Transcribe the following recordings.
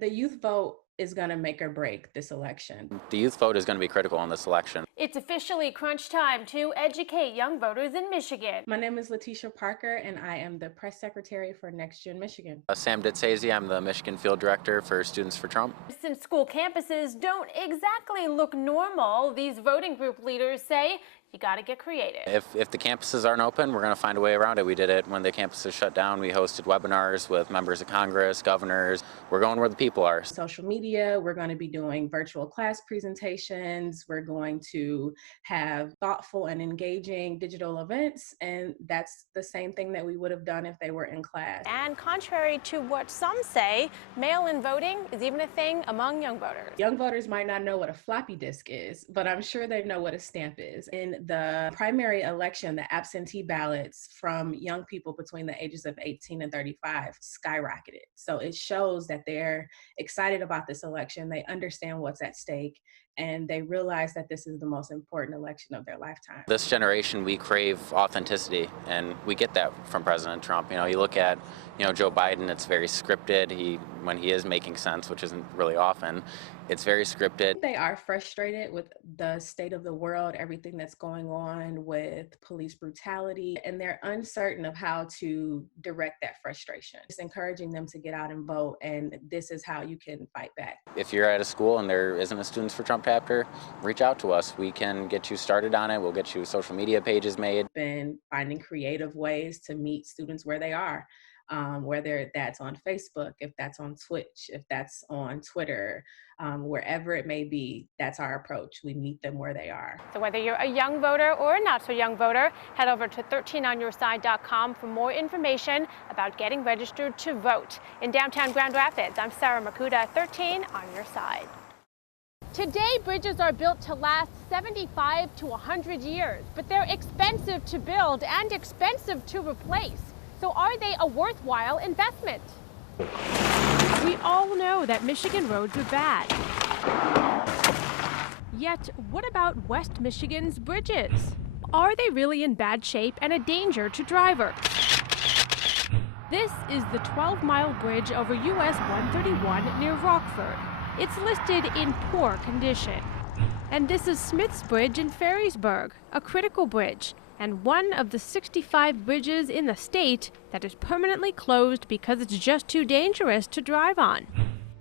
The youth vote is going to make or break this election. The youth vote is going to be critical in this election. It's officially crunch time to educate young voters in Michigan. My name is Letitia Parker, and I am the press secretary for Next Gen Michigan. Sam Ditsazy, I'm the Michigan field director for Students for Trump. Since school campuses don't exactly look normal, these voting group leaders say you got to get creative. If the campuses aren't open, we're going to find a way around it. We did it when the campuses shut down. We hosted webinars with members of Congress, governors. We're going where the people are. Social media, we're going to be doing virtual class presentations. We're going to have thoughtful and engaging digital events, and that's the same thing that we would have done if they were in class. And contrary to what some say, mail-in voting is even a thing among young voters. Young voters might not know what a floppy disk is, but I'm sure they know what a stamp is. In the primary election, the absentee ballots from young people between the ages of 18 and 35 skyrocketed. So it shows that they're excited about this election. They understand what's at stake, and they realize that this is the most important election of their lifetime. This generation, we crave authenticity, and we get that from President Trump. You look at, Joe Biden, it's very scripted. When he is making sense, which isn't really often, it's very scripted. They are frustrated with the state of the world, everything that's going on with police brutality, and they're uncertain of how to direct that frustration. It's encouraging them to get out and vote, and this is how you can fight back. If you're at a school and there isn't a Students for Trump chapter, reach out to us. We can get you started on it. We'll get you social media pages made. Been finding creative ways to meet students where they are. Whether that's on Facebook, if that's on Twitch, if that's on Twitter, wherever it may be, that's our approach. We meet them where they are. So whether you're a young voter or a not so young voter, head over to 13onyourside.com for more information about getting registered to vote. In downtown Grand Rapids, I'm Sarah Makuta, 13 on your side. Today, bridges are built to last 75 to 100 years, but they're expensive to build and expensive to replace. So are they a worthwhile investment? We all know that Michigan roads are bad. Yet, what about West Michigan's bridges? Are they really in bad shape and a danger to drivers? This is the 12-mile bridge over US 131 near Rockford. It's listed in poor condition. And this is Smith's Bridge in Ferrysburg, a critical bridge, and one of the 65 bridges in the state that is permanently closed because it's just too dangerous to drive on.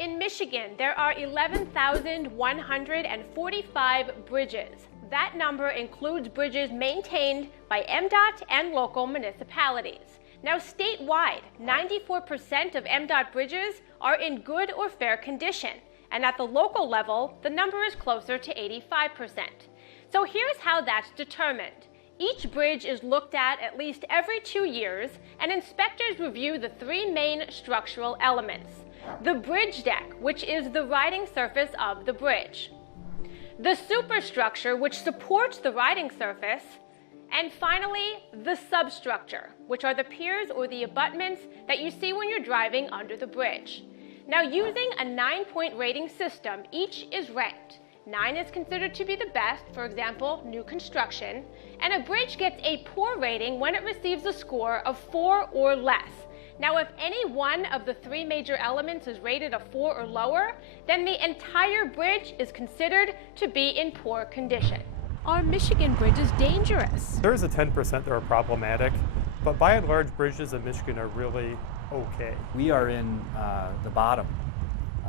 In Michigan, there are 11,145 bridges. That number includes bridges maintained by MDOT and local municipalities. Now, statewide, 94% of MDOT bridges are in good or fair condition, and at the local level, the number is closer to 85%. So here's how that's determined. Each bridge is looked at least every 2 years, and inspectors review the three main structural elements. The bridge deck, which is the riding surface of the bridge. The superstructure, which supports the riding surface. And finally, the substructure, which are the piers or the abutments that you see when you're driving under the bridge. Now, using a 9-point rating system, each is ranked. 9 is considered to be the best, for example, new construction, and a bridge gets a poor rating when it receives a score of 4 or less. Now, if any one of the three major elements is rated a 4 or lower, then the entire bridge is considered to be in poor condition. Are Michigan bridges dangerous? There's a 10% that are problematic, but by and large, bridges in Michigan are really okay. We are in the bottom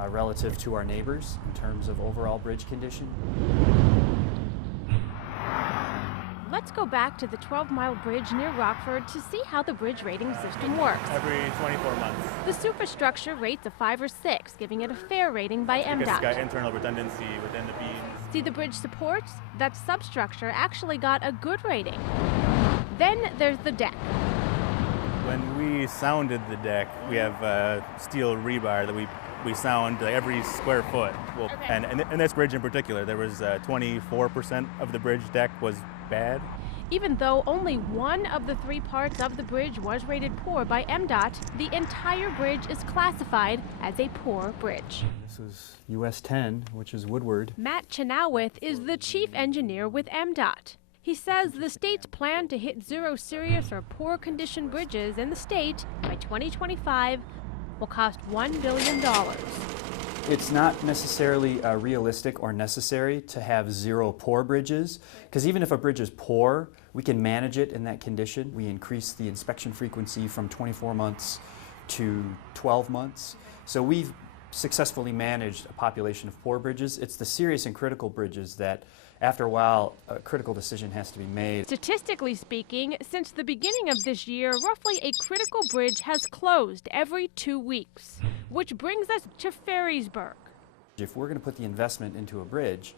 relative to our neighbors in terms of overall bridge condition. Let's go back to the 12-mile bridge near Rockford to see how the bridge rating system works. Every 24 months. The superstructure rates a 5 or 6, giving it a fair rating by MDOT. It's got internal redundancy within the beams. See the bridge supports? That substructure actually got a good rating. Then there's the deck. When we sounded the deck, we have steel rebar that we sound every square foot. Well, okay. And this bridge in particular, there was 24% of the bridge deck was bad. Even though only one of the three parts of the bridge was rated poor by MDOT, the entire bridge is classified as a poor bridge. This is US 10, which is Woodward. Matt Chenoweth is the chief engineer with MDOT. He says the state's plan to hit zero serious or poor condition bridges in the state by 2025 will cost $1 billion. It's not necessarily realistic or necessary to have zero poor bridges, because even if a bridge is poor, we can manage it in that condition. We increase the inspection frequency from 24 months to 12 months. So we've successfully managed a population of poor bridges. It's the serious and critical bridges that, after a while, a critical decision has to be made. Statistically speaking, since the beginning of this year, roughly a critical bridge has closed every 2 weeks, which brings us to Ferrysburg. If we're going to put the investment into a bridge,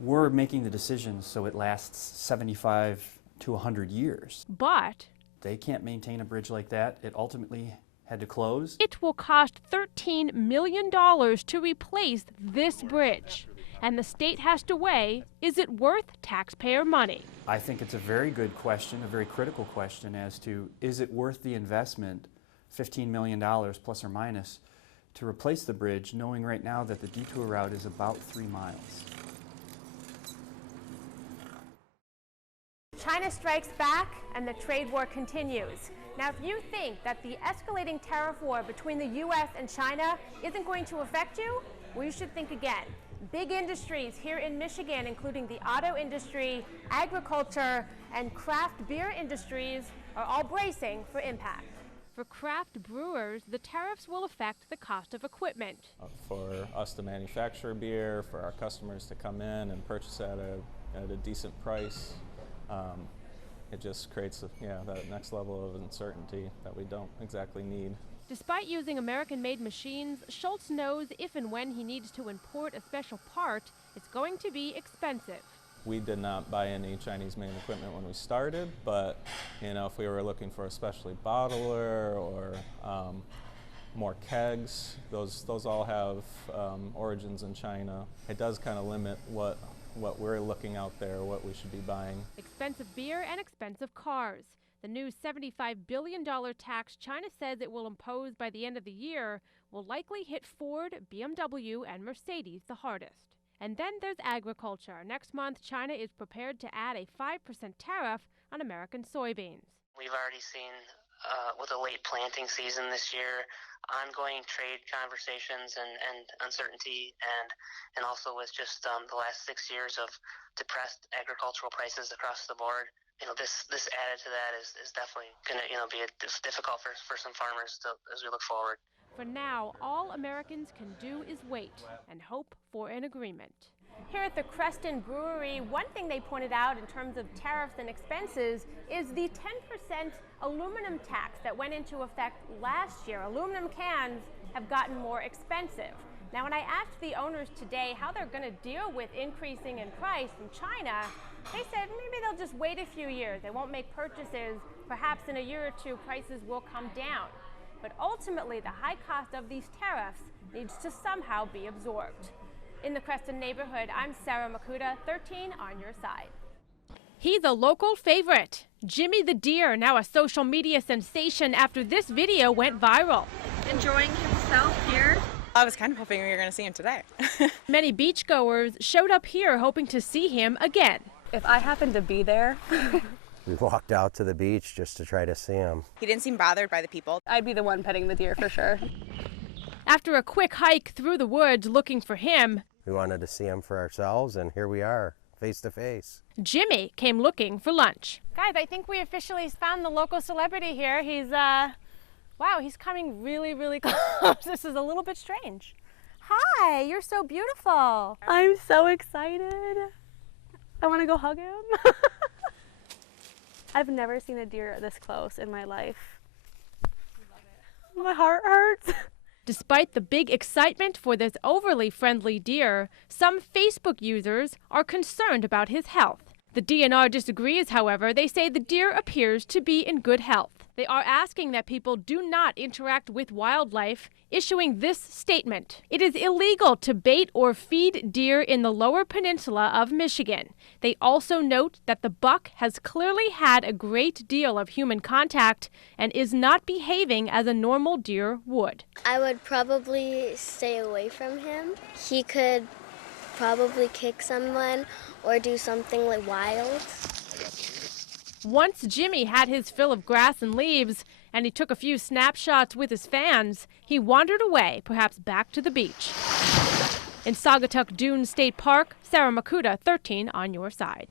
we're making the decision so it lasts 75 to 100 years. But they can't maintain a bridge like that. It ultimately had to close. It will cost $13 million to replace this bridge. And the state has to weigh, is it worth taxpayer money? I think it's a very good question, a very critical question as to, is it worth the investment, $15 million plus or minus, to replace the bridge, knowing right now that the detour route is about 3 miles. China strikes back and the trade war continues. Now, if you think that the escalating tariff war between the U.S. and China isn't going to affect you, well, you should think again. Big industries here in Michigan, including the auto industry, agriculture, and craft beer industries, are all bracing for impact. For craft brewers, the tariffs will affect the cost of equipment. For us to manufacture beer, for our customers to come in and purchase at a decent price, it just creates that next level of uncertainty that we don't exactly need. Despite using American-made machines, Schultz knows if and when he needs to import a special part, it's going to be expensive. We did not buy any Chinese-made equipment when we started, but if we were looking for a specialty bottler or more kegs, those all have origins in China. It does kind of limit what we're looking out there, what we should be buying. Expensive beer and expensive cars. The new $75 billion tax China says it will impose by the end of the year will likely hit Ford, BMW, and Mercedes the hardest. And then there's agriculture. Next month, China is prepared to add a 5% tariff on American soybeans. We've already seen, with a late planting season this year, ongoing trade conversations and uncertainty, and also with just the last 6 years of depressed agricultural prices across the board. This added to that is definitely going to be difficult for some farmers as we look forward. For now, all Americans can do is wait and hope for an agreement. Here at the Creston Brewery, one thing they pointed out in terms of tariffs and expenses is the 10% aluminum tax that went into effect last year. Aluminum cans have gotten more expensive. Now, when I asked the owners today how they're going to deal with increasing in price in China, they said maybe they'll just wait a few years. They won't make purchases. Perhaps in a year or two, prices will come down. But ultimately, the high cost of these tariffs needs to somehow be absorbed. In the Creston neighborhood, I'm Sarah Makuta, 13 on your side. He's a local favorite. Jimmy the deer, now a social media sensation after this video went viral. Enjoying himself here. I was kind of hoping we were going to see him today. Many beachgoers showed up here hoping to see him again. If I happened to be there, we walked out to the beach just to try to see him. He didn't seem bothered by the people. I'd be the one petting the deer for sure. After a quick hike through the woods looking for him, we wanted to see him for ourselves, and here we are, face to face. Jimmy came looking for lunch. Guys, I think we officially found the local celebrity here. He's, wow, he's coming really, really close. This is a little bit strange. Hi, you're so beautiful. I'm so excited. I want to go hug him. I've never seen a deer this close in my life. My heart hurts. Despite the big excitement for this overly friendly deer, some Facebook users are concerned about his health. The DNR disagrees, however. They say the deer appears to be in good health. They are asking that people do not interact with wildlife, issuing this statement. It is illegal to bait or feed deer in the lower peninsula of Michigan. They also note that the buck has clearly had a great deal of human contact and is not behaving as a normal deer would. I would probably stay away from him. He could probably kick someone or do something like wild. Once Jimmy had his fill of grass and leaves, and he took a few snapshots with his fans, he wandered away, perhaps back to the beach. In Saugatuck Dunes State Park, Sarah Makuta, 13 on your side.